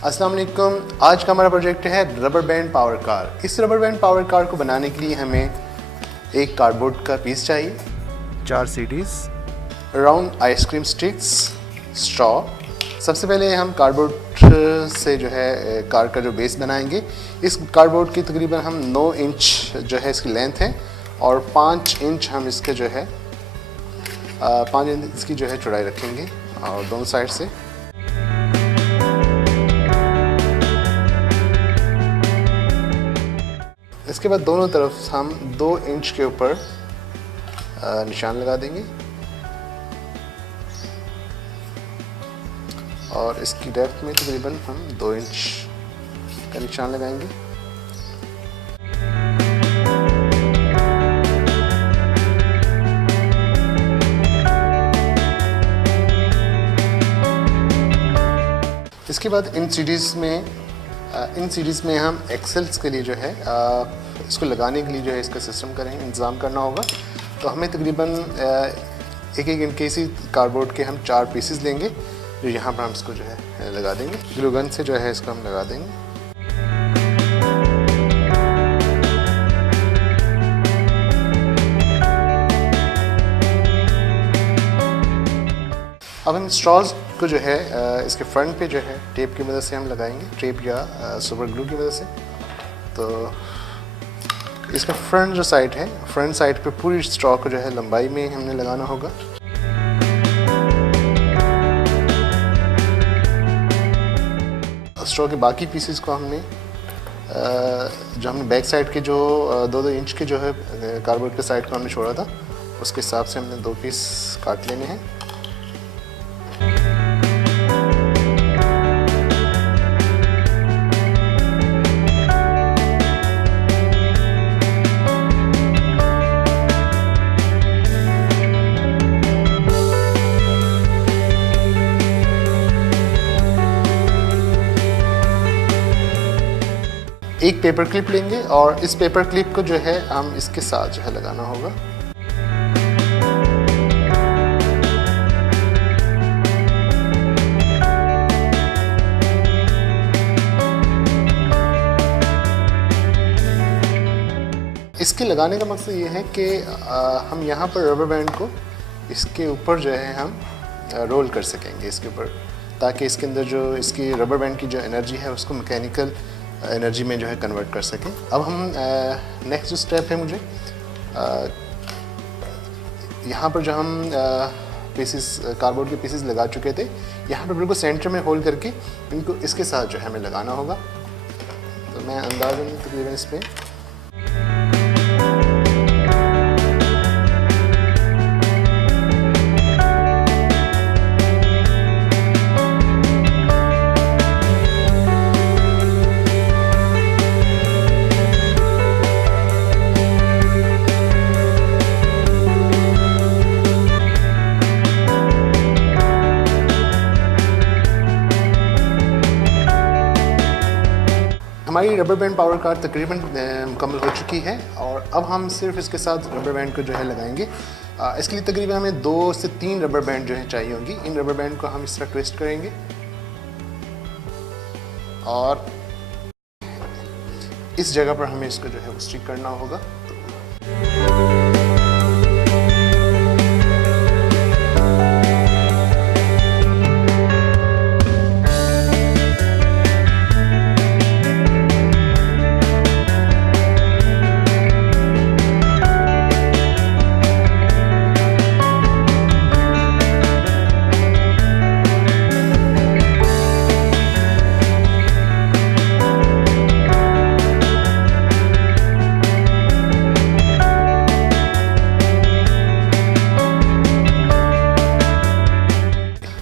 अस्सलाम वालेकुम। आज का हमारा प्रोजेक्ट है रबर बैंड पावर कार। इस रबर बैंड पावर कार को बनाने के लिए हमें एक कार्डबोर्ड का पीस चाहिए, 4 CDs, round ice cream sticks, straw. सबसे पहले हम कार्डबोर्ड से जो है कार का जो बेस बनाएंगे। इस कार्डबोर्ड की तकरीबन हम 9 इंच जो है इसकी लेंथ है और 5 इंच हम इसके जो है 5 इंच इसकी जो है चौड़ाई रखेंगे और दोनों साइड से। इसके बाद दोनों तरफ हम 2 इंच के ऊपर निशान लगा देंगे और इसकी डेप्थ में तकरीबन हम 2 इंच का निशान लगाएंगे। इसके बाद इन सीरीज़ में हम एक्सेल्स के लिए जो है इसको लगाने के लिए जो है इसका सिस्टम करेंगे, इंतज़ाम करना होगा। तो हमें तकरीबन एक इनके इसी कार्डबोर्ड के हम 4 पीसेस लेंगे जो यहाँ पर हम इसको जो है लगा देंगे। ग्लू गन से जो है इसको हम लगा देंगे। अब हम स्ट्रॉज को जो है इसके फ्रंट पे जो है टेप की मदद से हम लगाएंगे, टेप या सुपर ग्लू की मदद से। तो इसका फ्रंट जो साइड है, फ्रंट साइड पे पूरी स्ट्रॉ को जो है लंबाई में हमने लगाना होगा। स्ट्रॉ के बाकी पीसेस को हमने जो हमने बैक साइड के जो 2-2 इंच के जो है कार्डबोर्ड के साइड को हमने छोड़ा था, उसके हिसाब से हमने 2 पीस काट लेने हैं। एक पेपर क्लिप लेंगे और इस पेपर क्लिप को जो है हम इसके साथ जो है लगाना होगा। इसके लगाने का मकसद ये है कि हम यहाँ पर रबर बैंड को इसके ऊपर जो है हम रोल कर सकेंगे इसके ऊपर, ताकि इसके अंदर जो इसकी रबर बैंड की जो एनर्जी है उसको मैकेनिकल एनर्जी में जो है कन्वर्ट कर सकें। अब हम नेक्स्ट जो स्टेप है, मुझे यहाँ पर जो हम पीसेस कार्डबोर्ड के पीसेस लगा चुके थे, यहाँ पर बिल्कुल सेंटर में होल्ड करके इनको इसके साथ जो है हमें लगाना होगा। तो मैं अंदाज़न तकरीबन इस पर हमारी रबर बैंड पावर कार तकरीबन मुकम्मल हो चुकी है और अब हम सिर्फ इसके साथ रबर बैंड को जो है लगाएंगे। इसके लिए तकरीबन हमें 2 से 3 रबर बैंड जो है चाहिए होंगी। इन रबर बैंड को हम इस तरह ट्विस्ट करेंगे और इस जगह पर हमें इसको जो है स्टिक करना होगा।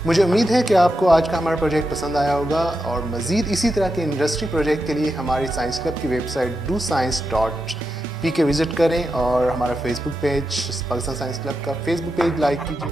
मुझे उम्मीद है कि आपको आज का हमारा प्रोजेक्ट पसंद आया होगा और मज़ीद इसी तरह के इंडस्ट्री प्रोजेक्ट के लिए हमारी साइंस क्लब की वेबसाइट doscience.pk विज़िट करें और हमारा Facebook page Pakistan science club का फेसबुक पेज लाइक कीजिए।